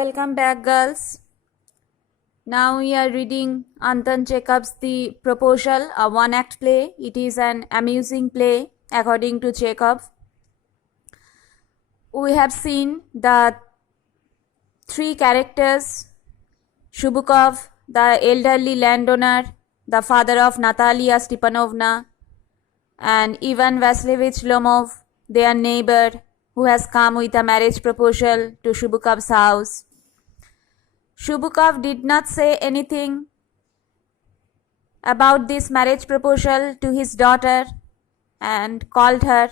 Welcome back, girls. Now we are reading Anton Chekhov's The Proposal, a one-act play. It is an amusing play according to Chekhov. We have seen the three characters: Shubukov, the elderly landowner, the father of Natalia Stepanovna, and Ivan Vasilievich Lomov, their neighbor, who has come with a marriage proposal to Shubukov's house. Shubukov did not say anything about this marriage proposal to his daughter and called her.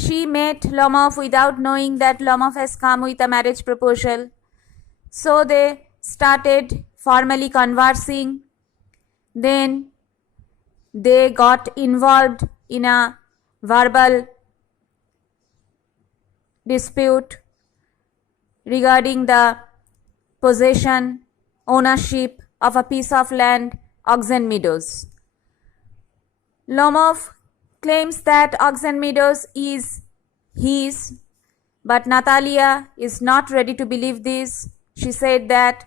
She met Lomov without knowing that Lomov has come with a marriage proposal. So they started formally conversing. Then they got involved in a verbal dispute regarding the possession, ownership of a piece of land, Oxen Meadows. Lomov claims that Oxen Meadows is his, but Natalia is not ready to believe this. She said that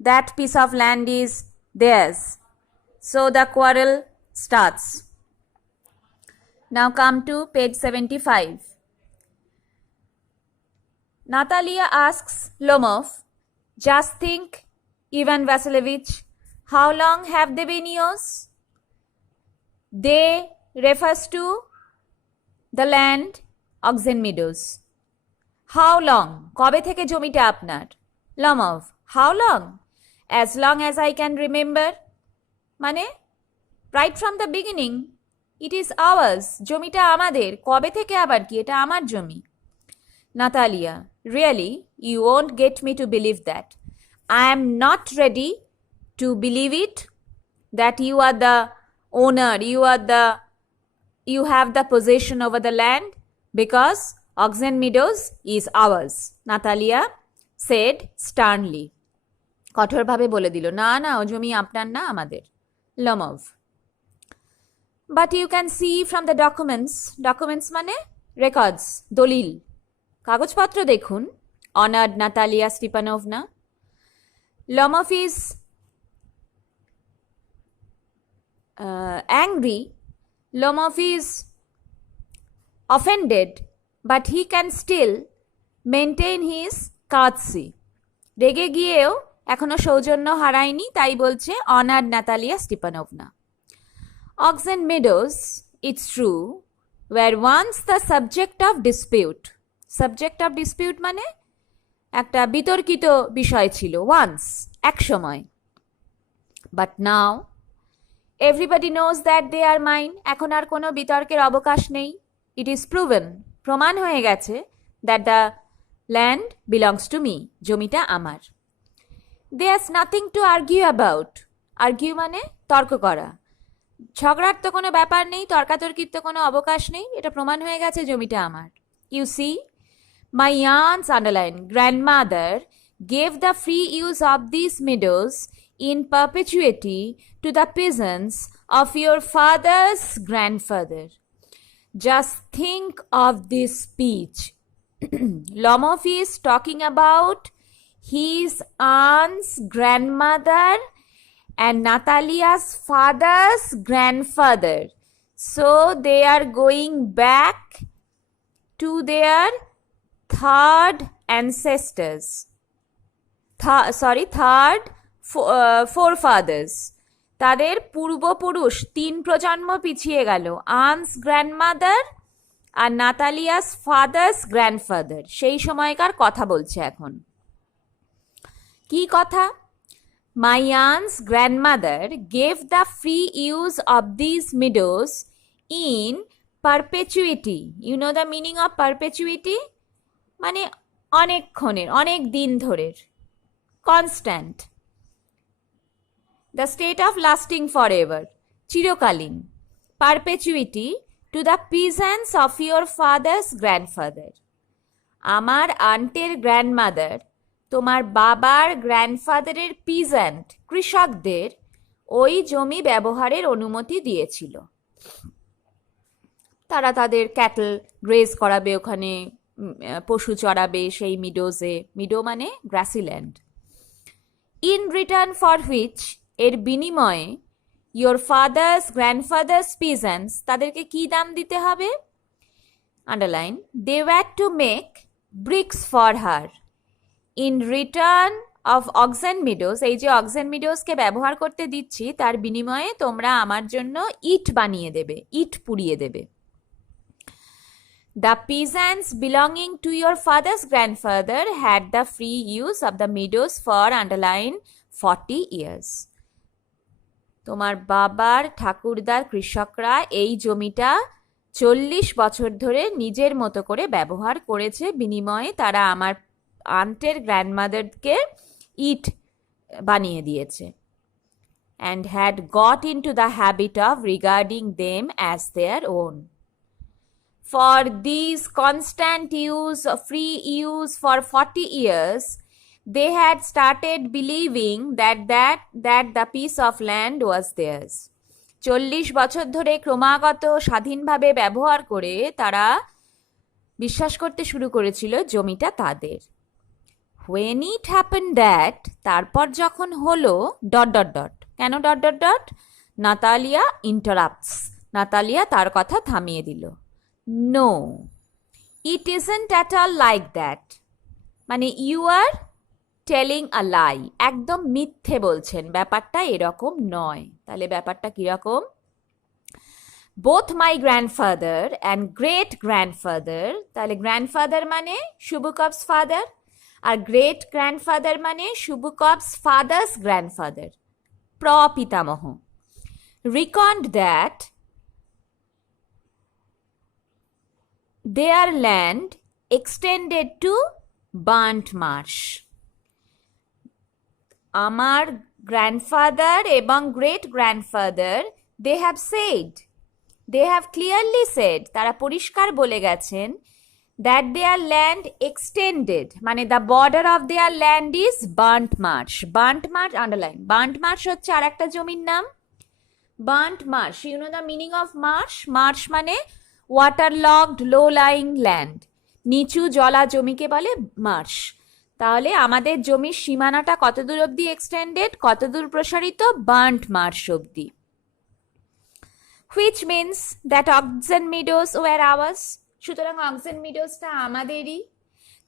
that piece of land is theirs. So the quarrel starts. Now come to page 75. Natalia asks Lomov, "Just think, Ivan Vasilievich, how long have they been yours?" They refers to the land Oxen Meadows. How long? Kobe theke jomita apnar? Lomov, how long? As long as I can remember. Mane? Right from the beginning. It is ours. Jomita amader. Kobe theke abar ki? Eta amar jomi. Natalia, really, you won't get me to believe that. I am not ready to believe it, that you are the owner, you have the possession over the land, because Oxen Meadows is ours. Natalia said sternly. কঠোরভাবে বলে দিল, না না, ও জমি আপনার না, আমাদের। Lomov. But you can see from the documents মানে records, দলিল, কাগজপত্র দেখুন, honored Natalia Stepanovna. Lomov is angry. Lomov is offended, but he can still maintain his courtesy. রেগে গিয়েও এখনো সৌজন্য হারায়নি, তাই বলছে honored Natalia Stepanovna. Oxen Meadows, it's true, were once the subject of dispute. Subject of dispute মানে একটা বিতর্কিত বিষয় ছিল, once, এক সময়. But now everybody knows that they are mine. এখন আর কোনো বিতর্কের অবকাশ নেই. It is proven, প্রমাণ হয়ে গেছে, that the land belongs to me. জমিটা আমার. There's nothing to argue about. Argue মানে তর্ক করা. ঝগড়ার তো কোনো ব্যাপার নেই, তর্কাতর্কির তো কোনো অবকাশ নেই. এটা প্রমাণ হয়ে গেছে জমিটা আমার. You see, my aunt's underline grandmother gave the free use of these meadows in perpetuity to the peasants of your father's grandfather. Just think of this speech. Lomov is talking about his aunt's grandmother and Natalia's father's grandfather. So they are going back to their third ancestors. Third forefathers. তাদের পূর্বপুরুষ 3 প্রজন্ম পিছিয়ে গেল, aunts grandmother আর Natalia's father's grandfather. সেই সময়কার কথা বলছে এখন। কি কথা? My aunt's grandmother gave the free use of these meadows in perpetuity. You know the meaning of perpetuity? মানে অনেকক্ষণের, অনেক দিন ধরের, constant. The state of lasting forever, চিরকালীন, perpetuity to the peasants of your father's grandfather. আমার আন্টের grandmother তোমার বাবার গ্র্যান্ডফাদারের peasant, কৃষকদের ওই জমি ব্যবহারের অনুমতি দিয়েছিল। তারা তাদের ক্যাটল গ্রেজ করাবে ওখানে, পশু চড়াবে সেই মিডোজে, মিডো মানে grassy land. In return for which, এর বিনিময়ে, ইয়োর ফাদার্স গ্র্যান্ডফাদার্স পিজেন্টস, তাদেরকে কি দাম দিতে হবে? Underline, they were to make bricks for her. In return of oxen meadows, এই যে অক্সেন মিডোসকে ব্যবহার করতে দিচ্ছি তার বিনিময়ে তোমরা আমার জন্য ইট বানিয়ে দেবে, ইট পুড়িয়ে দেবে। The peasants belonging to your father's grandfather had the free use of the meadows for underline 40 years. তোমার বাবার ঠাকুরদার কৃষকরা এই জমিটা 40 বছর ধরে নিজের মতো করে ব্যবহার করেছে, বিনিময়ে তারা আমার আন্টের গ্র্যান্ডমাদারকে ইট বানিয়ে দিয়েছে। and had got into the habit of regarding them as their own. For these constant use, free use for 40 years, they had started believing that the piece of land was theirs. 40 বছর ধরে ক্রমাগত স্বাধীনভাবে ব্যবহার করে তারা বিশ্বাস করতে শুরু করেছিল জমিটা তাদের। When it happened that, তারপর যখন হলো ... কেন ... নাতালিয়া interrupts, নাতালিয়া তার কথা থামিয়ে দিল। No, it isn't at all like that. মানে you are telling a lie, একদম মিথ্যে বলছেন, ব্যাপারটা এরকম নয়। তাহলে ব্যাপারটা কিরকম? Both my grandfather and great grandfather, তাহলে grandfather মানে শুভকপস ফাদার, আর গ্রেট গ্র্যান্ডফাদার মানে শুভকপস ফাদার্স গ্র্যান্ডফাদার, প্রপিতামহ, reckoned that their land extended to burnt marsh. আমার গ্র্যান্ডফাদার এবং great grandfather they have clearly said, তারা পরিষ্কার বলে গেছেন, that their land extended, মানে the border of their land is burnt marsh. burnt marsh, underline, burnt marsh হচ্ছে আর একটা জমির নাম। burnt marsh, you know the meaning of marsh? marsh মানে waterlogged low lying land, নিচু জলা জমিকে বলে মার্শ। তাহলে আমাদের জমির সীমানাটা কতদূর অবধি এক্সটেন্ডেড, কতদূর প্রসারিত? বার্ন্ট মার্শ অবধি। which means that oxen meadows were ours. সুতরাং অক্সেন মিডোসটা আমাদেরই।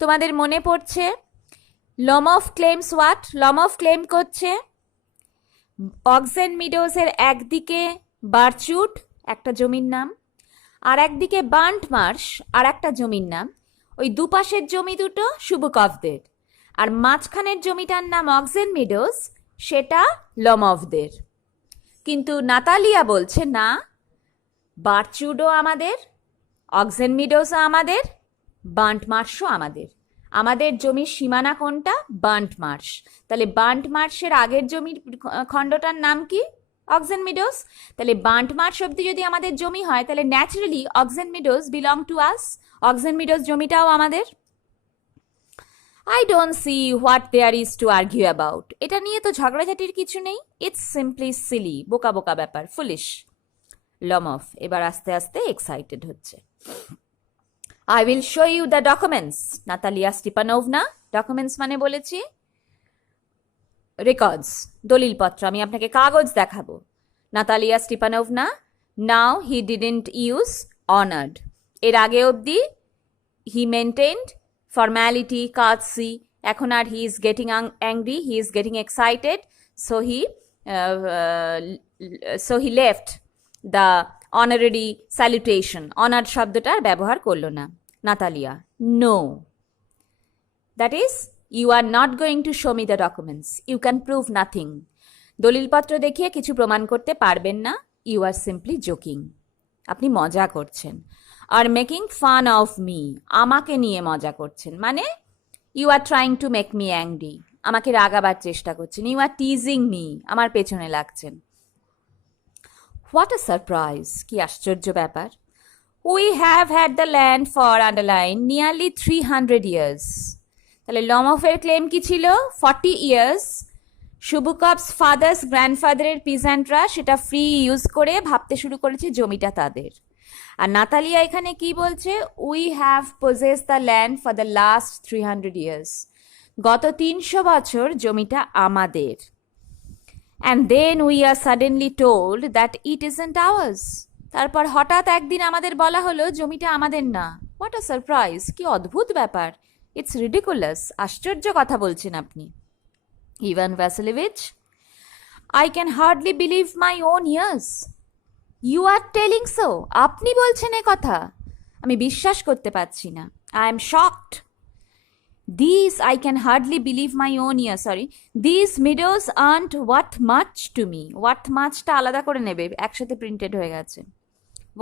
তোমাদের মনে পড়ছে লম অফ ক্লেমস হোয়াট? লম অফ ক্লেম করছে অক্সেন মিডোসের একদিকে বারচুট একটা জমির নাম, আর একদিকে বার্ন্ট মার্শ আর একটা জমির নাম। ওই দুপাশের জমি দুটো শুভকপদের, আর মাঝখানের জমিটার নাম অক্সেন মিডোস, সেটা লমফদের। কিন্তু নাতালিয়া বলছে না, বারচুডও আমাদের, অক্সেন মিডোসও আমাদের, বার্ন্ট মার্শও আমাদের। আমাদের জমির সীমানা কোনটা? Burnt marsh. তাহলে বার্ন্ট মার্শের আগের জমির খণ্ডটার নাম কি? Oxen meadows. তাহলে বার্ন্ট মার্শ অব্দি যদি আমাদের জমি হয়, তাহলে naturally oxen meadows belong to us, oxen meadows জমিটাও আমাদের। I don't see what there is to argue about. এটা নিয়ে তো ঝগড়াঝাটির কিছু নেই। It's simply silly, বোকা বোকা ব্যাপার, foolish. লমফ এবার আস্তে আস্তে এক্সাইটেড হচ্ছে। I will show you the documents, Natalia Stepanovna. Documents মানে বলেছি রেকর্ডস, দলিলপত্র, আমি আপনাকে কাগজ দেখাবো। Natalia Stepanovna, now he didn't use honored. এর আগে অবধি he maintained formality, courtesy. এখন আর he is getting angry, he is getting excited, so he left the honorary salutation. honored শব্দটার ব্যবহার করলো না Natalia. no, that is, you are not going to show me the documents, you can prove nothing. দলিলপত্র দেখিয়ে কিছু প্রমাণ করতে পারবেন না, you are simply joking, আপনি মজা করছেন। আর মেকিং ফান অফ মি, আমাকে নিয়ে মজা করছেন, মানে you are trying to make me angry, আমাকে রাগাবার চেষ্টা করছেন। ইউ আর টিজিং মি, আমার পেছনে লাগছেন। হোয়াট আ সারপ্রাইজ, কি আশ্চর্য ব্যাপার। We have had the land for underline nearly 300 years. তাহলে লমফের ক্লেম কি ছিল? 40 years, শুভকপস ফাদার্স গ্র্যান্ডফাদারের পিজেন্টরা সেটা ফ্রি ইউজ করে ভাবতে শুরু করেছে জমিটা তাদের। আর নাতালিয়া এখানে কি বলছে, we have possess the land for the last 300 years, গত 300 বছর জমিটা আমাদের। And then we are suddenly told that it isn't ours, তারপর হঠাৎ একদিন আমাদের বলা হলো জমিটা আমাদের না। হোয়াট আ সারপ্রাইজ, কি অদ্ভুত ব্যাপার, ইটস রিডিকুলাস, আশ্চর্য কথা বলছেন আপনি। Ivan Vasilyevich, I can hardly believe my own ears. You are telling so, আপনি বলছেন এ কথা, আমি বিশ্বাস করতে পারছি না। I am shocked. These I can hardly believe my own ears. Sorry, these meadows aren't worth much to me. Worth much টা আলাদা করে নেবে, একসাথে প্রিন্টেড হয়ে গেছে।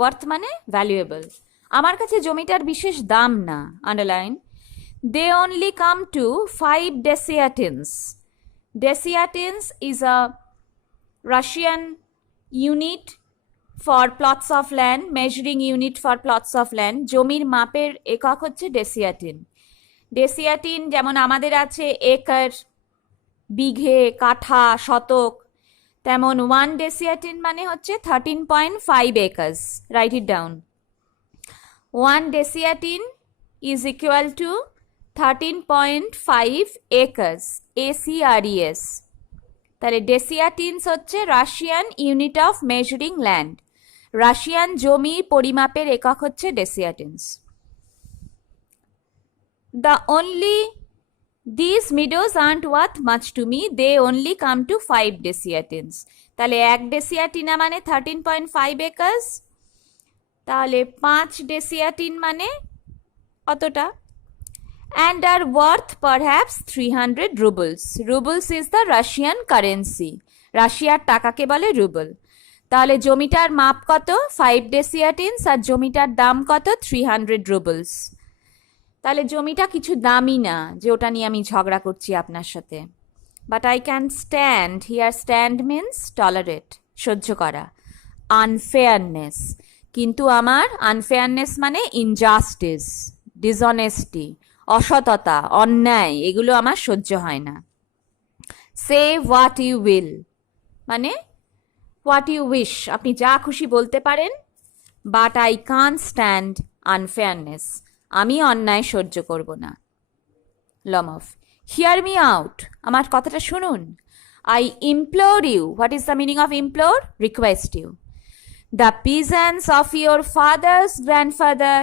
worth মানে ভ্যালুয়েবল, আমার কাছে জমিটার বিশেষ দাম না। Underline, they only come to 5 desiatins. Desiatins is a Russian unit for plots of land, measuring unit for plots of land. জমির মাপের একক হচ্ছে ডেসিয়াটিন। ডেসিয়াটিন যেমন আমাদের আছে একর, বিঘে, কাঠা, শতক, তেমন 1 ডেসিয়াটিন মানে হচ্ছে 13.5 acres. Write it down. 1 dessiatin is equal to 13.5 acres, ACRES। তাহলে ডেসিয়াটিনস হচ্ছে Russian unit of measuring land, Russian জমি পরিমাপের একক হচ্ছে ডেসিয়াটিনস। These meadows aren't worth much to me, they only come to 5 desiatins. তাহলে 1 ডেসিয়াটিনা মানে 13.5 acres, তাহলে 5 ডেসিয়াটিন মানে অতটা। and are worth perhaps 300 rubles. Rubles is the Russian currency. রাশিয়ার টাকাকে বলে রুবল। তাহলে জমিটার মাপ কত? 5 ডেসিয়াটিনস, আর জমিটার দাম কত? 300 রুবলস। তাহলে জমিটা কিছু দামি না যে ওটা নিয়ে আমি ঝগড়া করছি আপনার সাথে। But I can stand, here stand means tolerate, সহ্য করা, আনফেয়ারনেস। কিন্তু আমার আনফেয়ারনেস মানে ইনজাস্টিস, ডিসঅনেস্টি, অসততা, অন্যায়, এগুলো আমার সহ্য হয় না। সে হোয়াট ইউ উইল মানে হোয়াট ইউ উইশ, আপনি যা খুশি বলতে পারেন। বাট আই কান স্ট্যান্ড আনফেয়ারনেস, আমি অন্যায় সহ্য করব না। লমফ, হিয়ার মি আউট, আমার কথাটা শুনুন। I implore you, what is the meaning of implore? Request you. The peasants of your father's grandfather,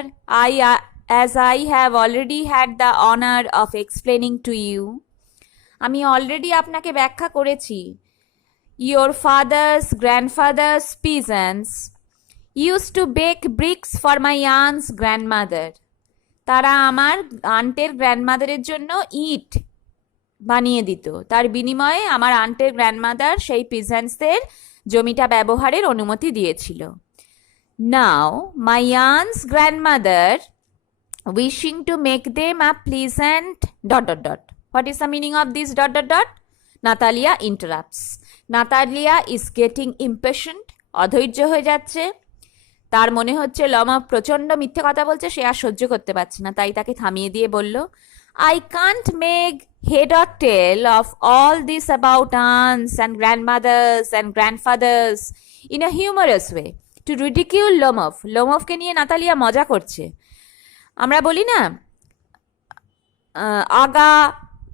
as I have already had the honor of explaining to you, আমি already আপনাকে ব্যাখ্যা করেছি। Your father's grandfather's peasants used to bake bricks for my aunt's grandmother. তারা আমার আন্টের গ্র্যান্ডমাদারের জন্য ইট বানিয়ে দিত, তার বিনিময়ে আমার আন্টের গ্র্যান্ডমাদার সেই পিজেন্টসদের জমিটা ব্যবহারের অনুমতি দিয়েছিল। Now my aunt's grandmother, wishing to make them a pleasant ... What is the meaning of this ... Natalia interrupts. Natalia is getting impatient, অধৈর্য হয়ে যাচ্ছে। তার মনে হচ্ছে লমফ প্রচন্ড মিথ্যে কথা বলছে, সে আর সহ্য করতে পারছে না, তাই তাকে থামিয়ে দিয়ে বলল, I can't make head or tail of all this about aunts and grandmothers and grandfathers in a humorous way to ridicule Lomov. লোমফকে নিয়ে নাতালিয়া মজা করছে। আমরা বলি না আগা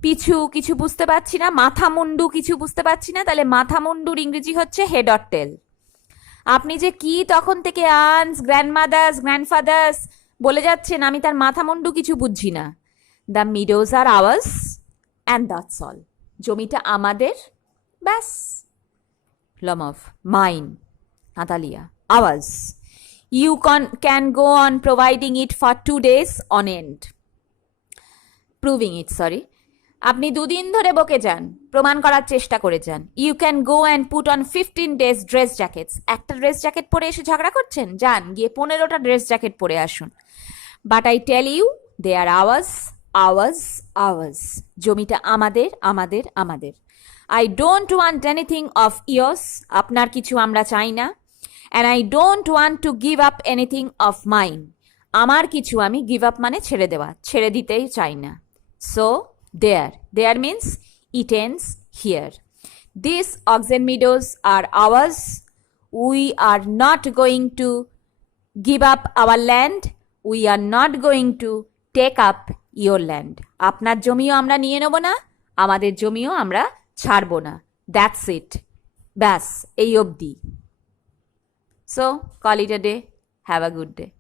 পিছু কিছু বুঝতে পারছি না, মাথা মুন্ডু কিছু বুঝতে পারছি না, তাহলে মাথা মুন্ডুর ইংরেজি হচ্ছে হেড অর টেল। আপনি যে কি তখন থেকে আন্টস, গ্র্যান্ডমাদার্স, গ্র্যান্ডফাদার্স বলে যাচ্ছেন, আমি তার মাথা মুন্ডু কিছু বুঝছি না। The meadows are ours and that's all, জমিটা আমাদের, ব্যাস। Lomov, mine. Natalia, ours. You can go on providing it for 2 days on end. Proving it, sorry. আপনি 2 দিন ধরে বকে যান, প্রমাণ করার চেষ্টা করে যান। You can go and put on 15 days dress jackets. একটা ড্রেস জ্যাকেট পরে এসে ঝগড়া করছেন? যান গিয়ে 15টা ড্রেস জ্যাকেট পরে আসুন। But I tell you, they are ours, ours, ours. জমিটা আমাদের, আমাদের, আমাদের। I don't want anything of yours. আপনার কিছু আমরা চাই না। And I don't want to give up anything of mine. আমার কিছু আমি give up মানে ছেড়ে দেওয়া, ছেড়ে দিতেই চাই না। So there means it ends here. These oxen meadows are ours. We are not going to give up our land. We are not going to take up your land. আপনার জমিও আমরা নিয়ে নেব না, আমাদের জমিও আমরা ছাড়ব না। That's it. ব্যাস এই অবধি। So call it a day. Have a good day.